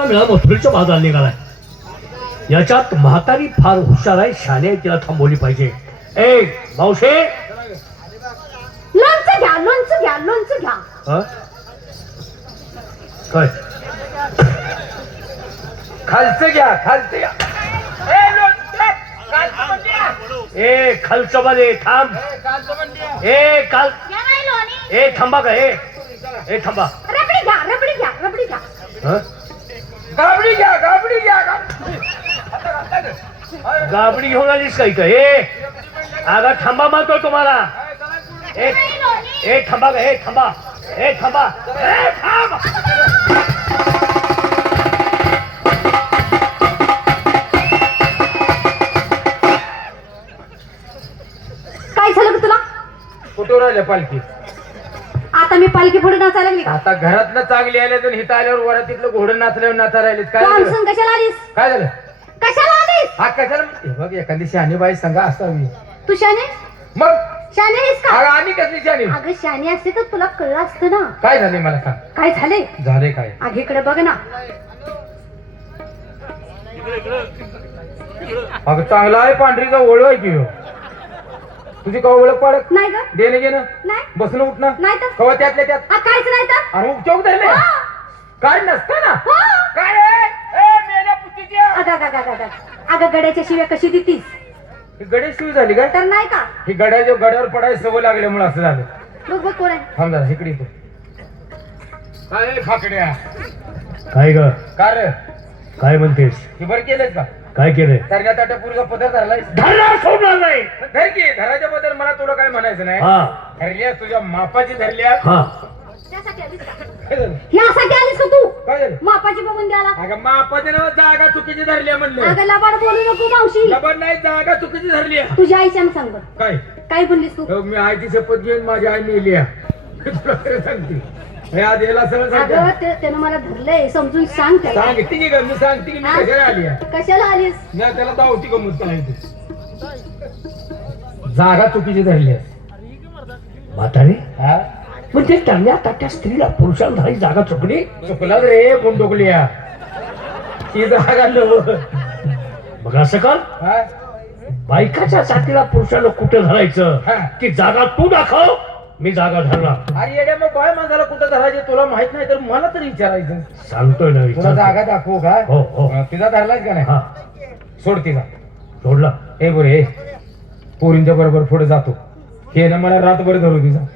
चांगला मथुरेच्या बाजारात निघालाय. याच्यात म्हातारी फार हुशार आहे, शाने आहे, तिला थांबवली पाहिजे. ए मावशे, लोणचं घ्या, लोणचं घ्या, लोणचं घ्या. काय खालचं घ्या, खालचं घ्या. ए खालचं मध्ये थांब. ए काल घ्या नाही लोणी. ए थांबा का ए थांबा. रबडी घ्या, रबडी घ्या, रबडी घ्या. गाबडी घ्या, गाबडी घ्या. गाबडी घेऊन आलीस काही का? अगं थांबा म्हणतो तुम्हाला. ए थांबा का थांबा. थांबा. थांब. काय झालं ग तुला? कुठं राहिल्या पालखी? आता मी पालखी पुढे नाचायला लागली का? आता घरातलं चांगली आले तर हिथं आल्यावर वरातीतलं घोडं नाचल्यावर नाचा राहिलेत. काय तू झालं? आमसून कशाला आलीस? काय झालं? कशाला आलीस? हा कशाला? हे बघ एखादी शहाणी बाई सांगा असावी. तू शाने मग शाने आहेस का? अगं आणि कसली शहाणी? अगं शाने असते तर तुला कळलं असतं ना. काय झाले मला सांग. काय झाले? झाले काय? आगीकडे बघ ना. अगं चांगला आहे, पांढरीचा ओळख आहे की ह्यो. तुझी कवा ओळख पाडत नाही ग. देणं घेणं नाही. बसणं उठणं नाही तर. कवा त्यातल्या त्यात. काहीच नाही तर. अरे चौक धरले हा. काय नसतं ना. हा. काय आहे? ए, मेल्या पुतीच्या. अगं गड्याच्या शिव्या कशी देतीस? ही गडे सुरू झाली काय? तर नाही का? ही गड्याच्या गड्यावर पडायची सवय लागल्यामुळे असं झालं. बघ बघ कोण आहे? थांब जरा इकडे इकडे. काय फाकड्या? काय ग? का रे? काय म्हणतेस? हे बरं केलंच का? काय केलंय? तरण्या ताट्या पुरीचा पदर धरलाय. धरणार सोडणार नाही. धर की. धराच्या बद्दल मला थोडं काय म्हणायचं नाही. हा धरल्या तुझ्या मापाची धरल्या. हा. त्यासाठी आलीस का? काय झालं? यासाठी आलीस का तू? काय झालं? मापाची बघून द्याला. अगं मापाची नाव जागा चुकीची धरली म्हणलं. अगं लबाड बोलू नको मावशी. लबड नाही, जागा चुकीची धरली. तुझ्या आईच्या सांग बरं. काय? काय बोललीस तू? हो, मी आईची शपथ घेऊन माझी आई मेली आहे. तुला खरं सांगते. हे आज याला सगळं अगं सांगते. त्यानं मला धरलंय, समजून सांग त्याला. सांगते की ग, मी सांगते की मी हा? कशाला आली आहे. कशाला आलीस? नाही त्याला दावती गमत करायची. जागा चुकीची धरली आहे. म्हातारे हा? म्हणजे त्यांनी आता त्या स्त्रीला पुरुषाला धरायची जागा चुकली. चुकला रे गुंडोकली या. ही जागा नव. मग असं कर, हा? बायकाच्या साथीला पुरुषाला कुठं धरायचं हा. ती जागा तू दाखव, मी जागा धरणार. अरे येड्या मग बाय माणसाला कुठं धरायचे तुला माहित नाही तर मला तरी विचारायचं. सांगतोय ना तुला विचारतो. जागा दाखवू का? हो हो तिचा धरलाच का नाही? हा सोड तिचा. सोडला. हे बरे पोरींच्या बरोबर पुढे जातो. हे ना मला रातभर धरू तिचा.